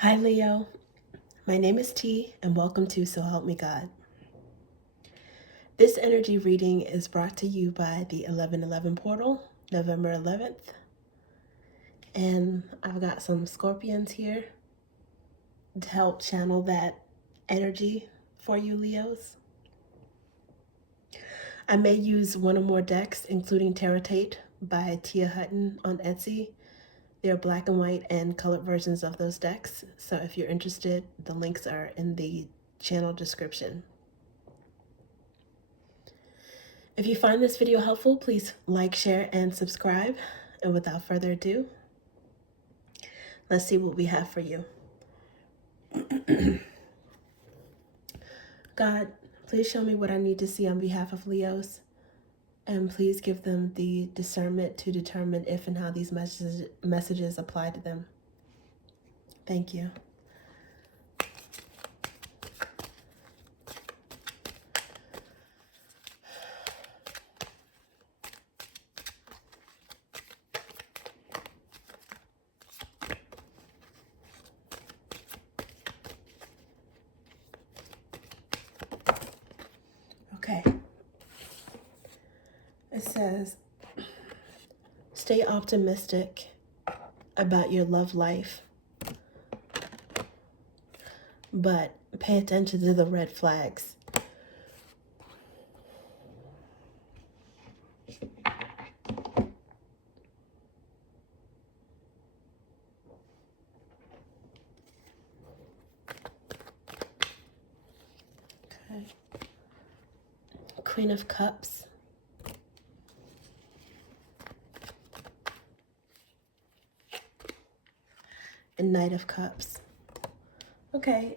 Hi, Leo. My name is T, and welcome to So Help Me God. This energy reading is brought to you by the 1111 portal, November 11th. And I've got some scorpions here to help channel that energy for you, Leos. I may use one or more decks, including Tarot Tate by Tia Hutton on Etsy. There are black and white and colored versions of those decks, so if you're interested, the links are in the channel description. If you find this video helpful, please like, share, and subscribe. And without further ado, let's see what we have for you. God, please show me what I need to see on behalf of Leos, and please give them the discernment to determine if and how these messages apply to them. Thank you. Okay. It says, stay optimistic about your love life, but pay attention to the red flags. Okay. Queen of Cups. And Knight of Cups. Okay,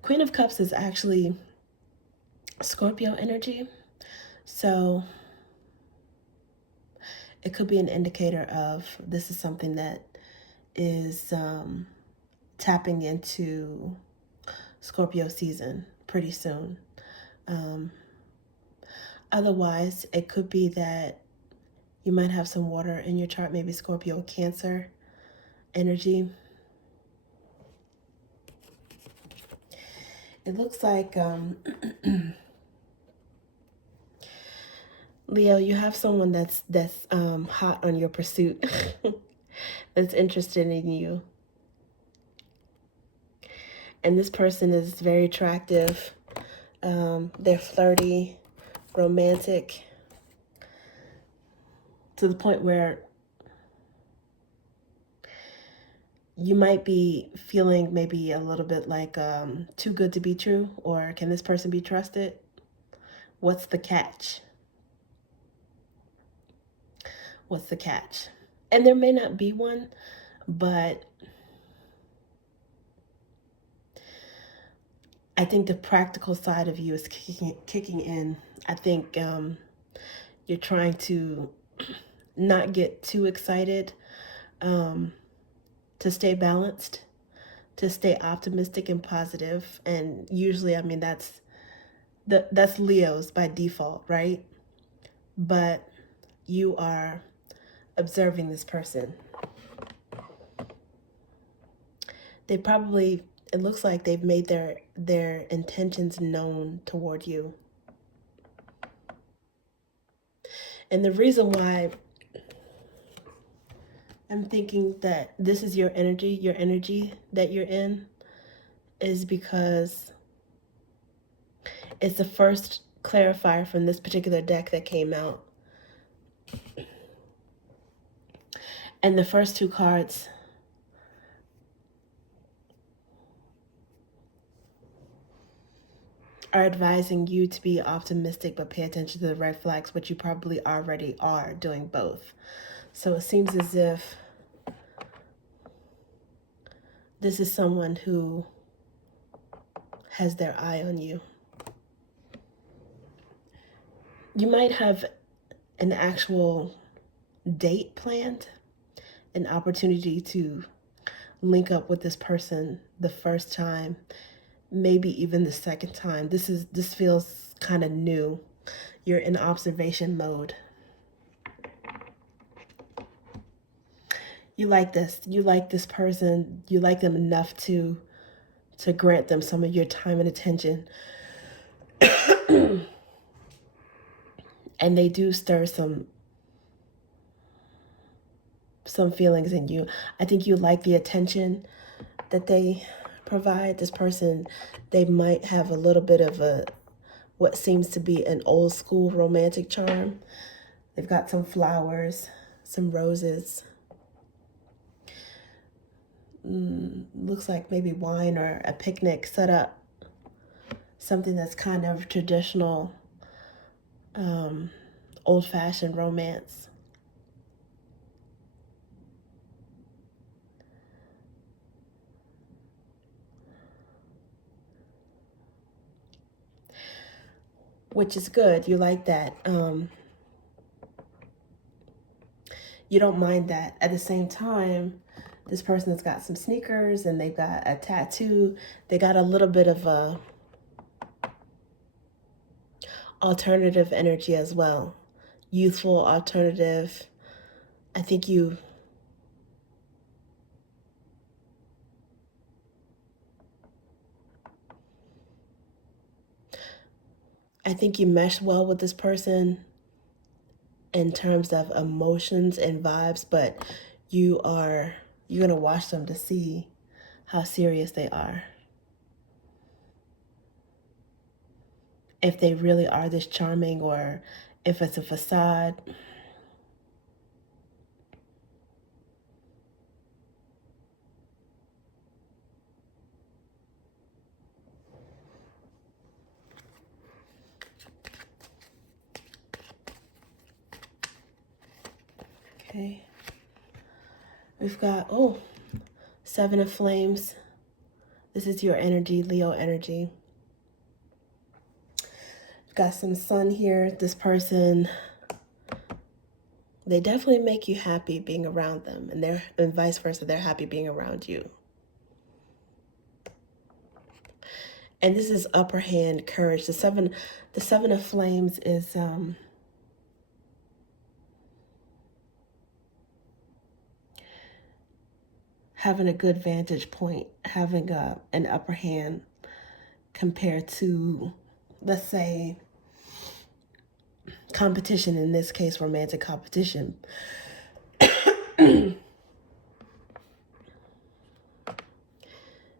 Queen of Cups is actually Scorpio energy, so it could be an indicator of this is something that is tapping into Scorpio season pretty soon. Otherwise, it could be that you might have some water in your chart, maybe Scorpio Cancer energy. It looks like Leo, you have someone that's hot on your pursuit, that's interested in you. And this person is very attractive. They're flirty, romantic, to the point where you might be feeling maybe a little bit like too good to be true, or can this person be trusted? What's the catch? What's the catch? And there may not be one, but I think the practical side of you is kicking in. I think you're trying to not get too excited, to stay balanced, to stay optimistic and positive. And usually, I mean, that's Leo's by default, right? But you are observing this person. They probably, it looks like they've made their intentions known toward you. And the reason why I'm thinking that this is your energy that you're in, is because it's the first clarifier from this particular deck that came out. And the first two cards are advising you to be optimistic, but pay attention to the red flags, which you probably already are doing both. So it seems as if this is someone who has their eye on you. You might have an actual date planned, an opportunity to link up with this person the first time, maybe even the second time. This feels kind of new. You're in observation mode. You like this person. You like them enough to grant them some of your time and attention. And they do stir some feelings in you. I think you like the attention that they provide. This person, they might have a little bit of a what seems to be an old school romantic charm. They've got some flowers, some roses. Looks like maybe wine or a picnic set up. Something that's kind of traditional, old-fashioned romance. Which is good. You like that. You don't mind that. At the same time, this person has got some sneakers and they've got a tattoo. They got a little bit of a alternative energy as well. Youthful, alternative. I think you I think you mesh well with this person in terms of emotions and vibes, but you're gonna watch them to see how serious they are. If they really are this charming or if it's a facade. Okay. We've got, oh, Seven of Flames. This is your energy, Leo energy. We've got some sun here. This person, they definitely make you happy being around them, and vice versa, they're happy being around you. And this is upper hand courage. The seven of flames is having a good vantage point, having an upper hand compared to, let's say, competition, in this case, romantic competition.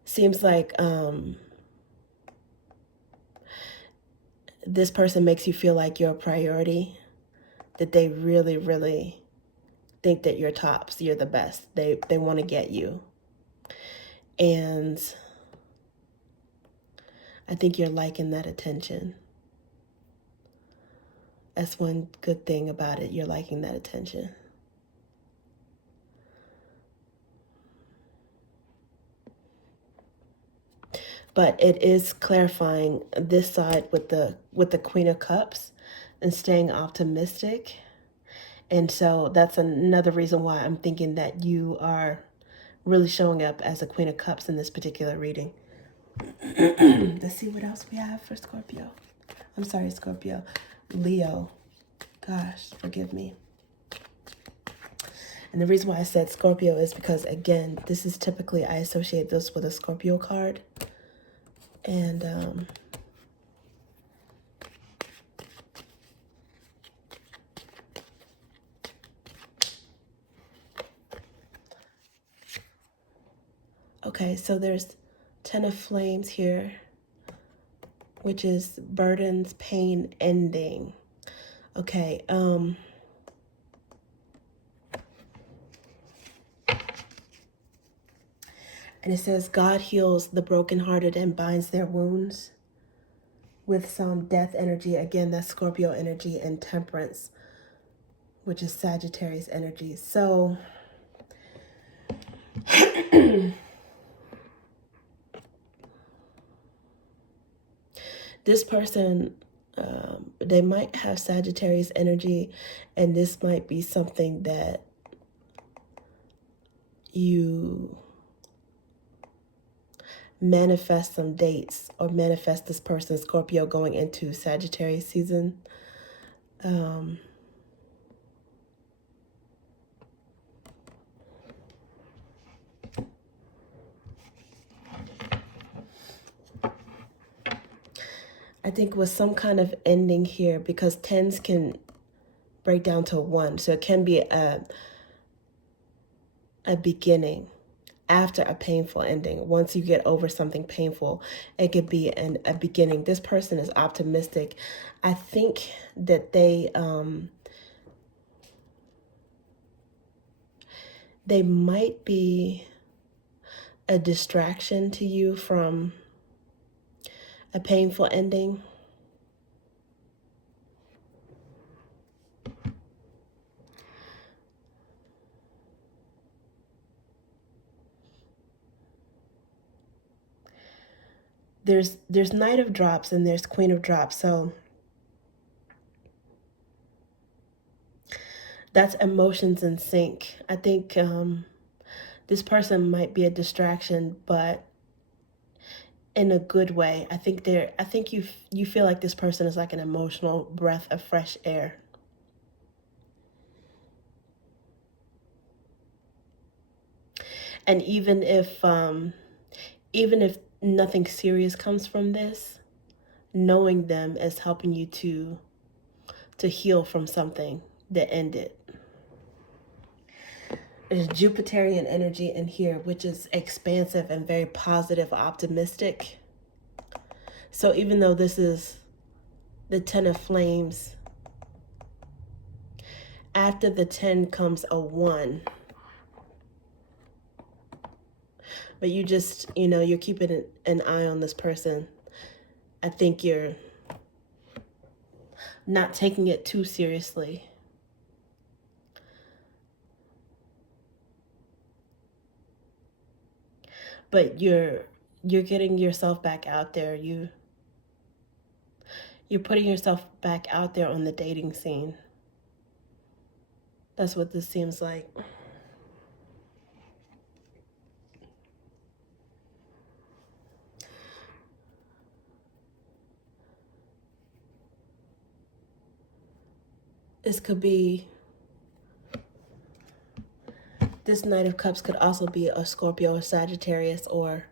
Seems like this person makes you feel like you're a priority, that they really, really think that you're tops, you're the best. They want to get you. And I think you're liking that attention. That's one good thing about it. You're liking that attention. But it is clarifying this side with the Queen of Cups and staying optimistic. And so that's another reason why I'm thinking that you are really showing up as a Queen of Cups in this particular reading. Let's see what else we have for Scorpio. I'm sorry, Scorpio. Leo. Gosh, forgive me. And the reason why I said Scorpio is because, again, this is typically, I associate this with a Scorpio card. And okay, so there's 10 of Flames here, which is burdens, pain, ending. Okay, and it says God heals the brokenhearted and binds their wounds with some death energy. Again, that's Scorpio energy, and Temperance, which is Sagittarius energy. So this person, they might have Sagittarius energy, and this might be something that you manifest some dates or manifest this person, Scorpio, going into Sagittarius season. think with some kind of ending here, because tens can break down to one. So it can be a beginning after a painful ending. Once you get over something painful, it could be a beginning. This person is optimistic. I think that they might be a distraction to you from a painful ending. There's Knight of Drops and there's Queen of Drops. So that's emotions in sync. I think this person might be a distraction, but in a good way. I think you feel like this person is like an emotional breath of fresh air. And even if nothing serious comes from this, knowing them is helping you to heal from something that ended. There's Jupiterian energy in here, which is expansive and very positive, optimistic. So even though this is the 10 of Flames, after the 10 comes a 1. But you just, you're keeping an eye on this person. I think you're not taking it too seriously. But you're getting yourself back out there. You're putting yourself back out there on the dating scene. That's what this seems like. This could be, this Knight of Cups could also be a Scorpio or Sagittarius, or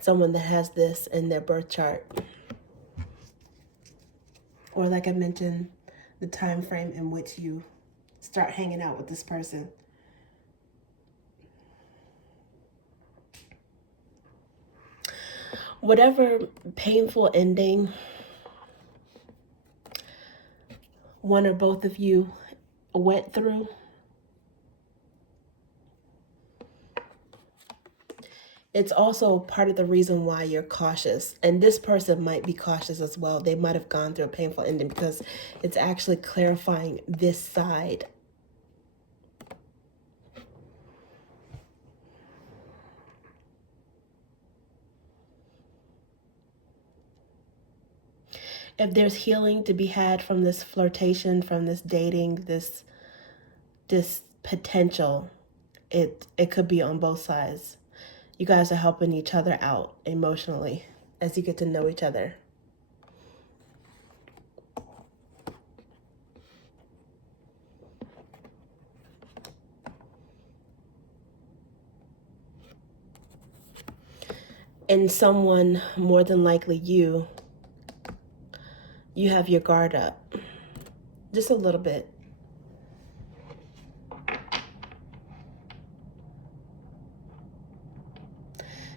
someone that has this in their birth chart. Or like I mentioned, the time frame in which you start hanging out with this person. Whatever painful ending one or both of you went through, it's also part of the reason why you're cautious. And this person might be cautious as well. They might have gone through a painful ending because it's actually clarifying this side. If there's healing to be had from this flirtation, from this dating, this potential, it could be on both sides. You guys are helping each other out emotionally as you get to know each other. And someone, more than likely you have your guard up just a little bit.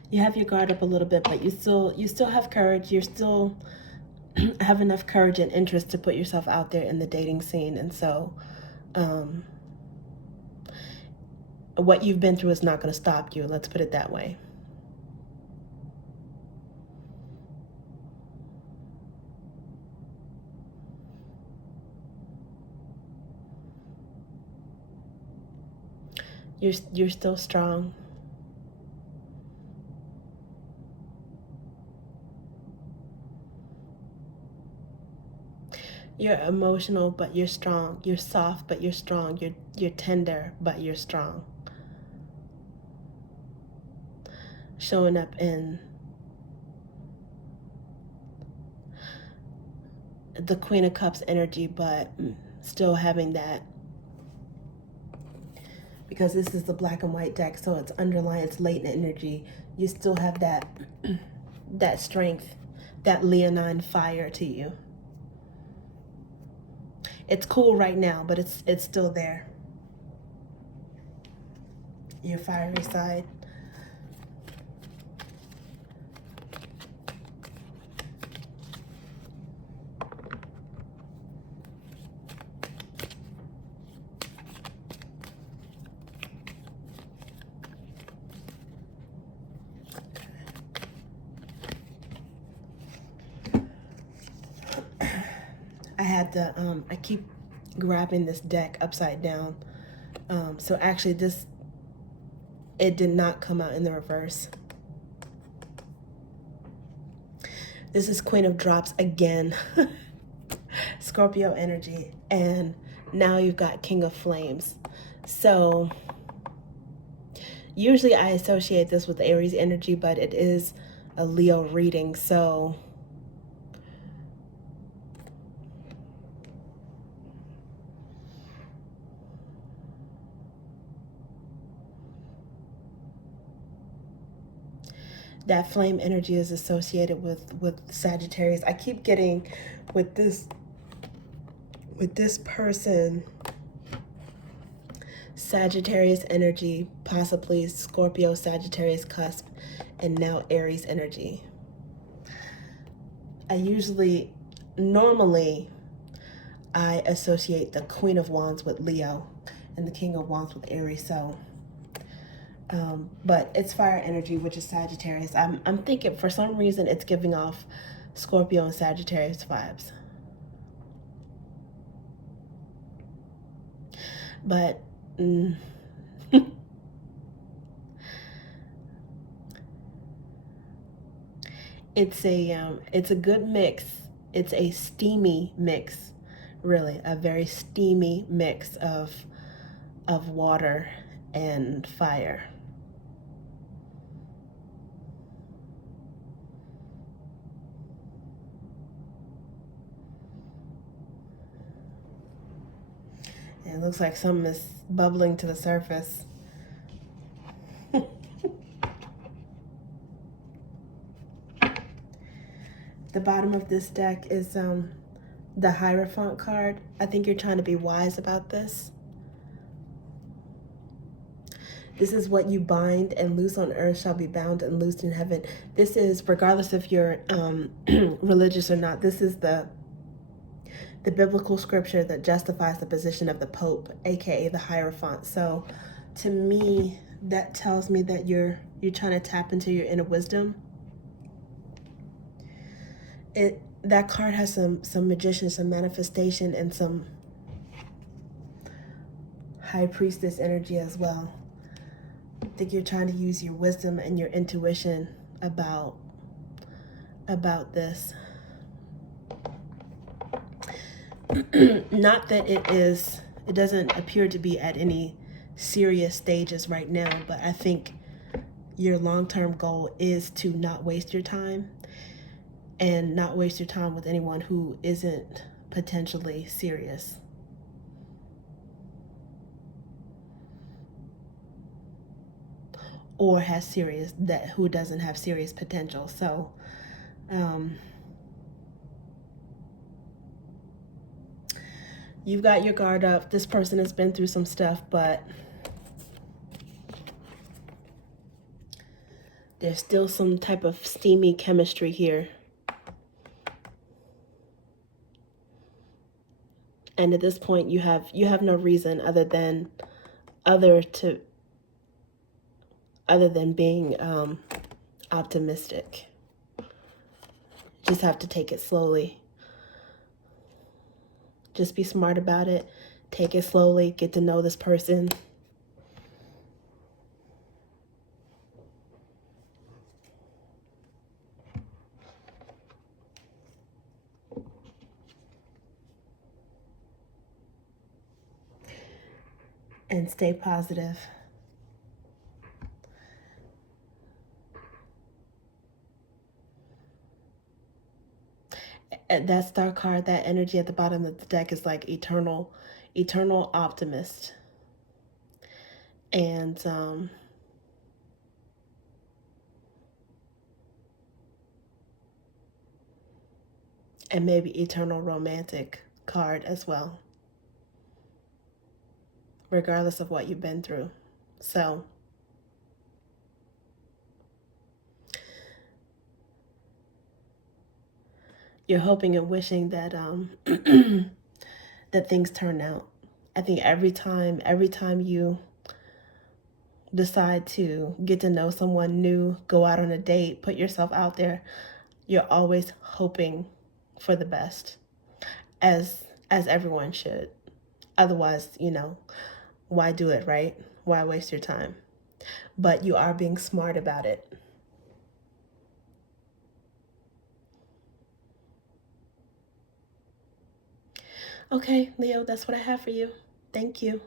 You have your guard up a little bit, but you still have courage. You still have enough courage and interest to put yourself out there in the dating scene. And so what you've been through is not going to stop you. Let's put it that way. You're still strong. You're emotional, but you're strong. You're soft, but you're strong. You're tender, but you're strong. Showing up in the Queen of Cups energy, but still having that, because this is the black and white deck, so it's underlying, it's latent energy. You still have that that strength, that leonine fire to you. It's cool right now, but it's still there. Your fiery side. I had to, I keep grabbing this deck upside down. So actually it did not come out in the reverse. This is Queen of Drops again. Scorpio energy. And now you've got King of Flames. So usually I associate this with Aries energy, but it is a Leo reading. So that flame energy is associated with Sagittarius. I keep getting with this person, Sagittarius energy, possibly Scorpio Sagittarius cusp, and now Aries energy. Normally I associate the Queen of Wands with Leo and the King of Wands with Aries. So but it's fire energy, which is Sagittarius. I'm thinking for some reason it's giving off Scorpio and Sagittarius vibes. But it's a good mix. It's a steamy mix, really, a very steamy mix of water and fire. It looks like something is bubbling to the surface. The bottom of this deck is the Hierophant card. I think you're trying to be wise about this. This is what you bind and loose on earth shall be bound and loosed in heaven. This is, regardless if you're religious or not, this is the biblical scripture that justifies the position of the Pope, aka the Hierophant. So to me, that tells me that you're trying to tap into your inner wisdom. That card has some magician, some manifestation, and some high priestess energy as well. I think you're trying to use your wisdom and your intuition about this. Not that it doesn't appear to be at any serious stages right now, but I think your long-term goal is to not waste your time and not waste your time with anyone who isn't potentially serious. Or has who doesn't have serious potential. So you've got your guard up. This person has been through some stuff, but there's still some type of steamy chemistry here. And at this point, you have no reason other than being optimistic. Just have to take it slowly. Just be smart about it. Take it slowly. Get to know this person. And stay positive. That star card, that energy at the bottom of the deck is like eternal optimist. And and maybe eternal romantic card as well, regardless of what you've been through. So you're hoping and wishing that that things turn out. I think every time you decide to get to know someone new, go out on a date, put yourself out there, you're always hoping for the best, as everyone should. Otherwise, why do it, right? Why waste your time? But you are being smart about it. Okay, Leo, that's what I have for you. Thank you.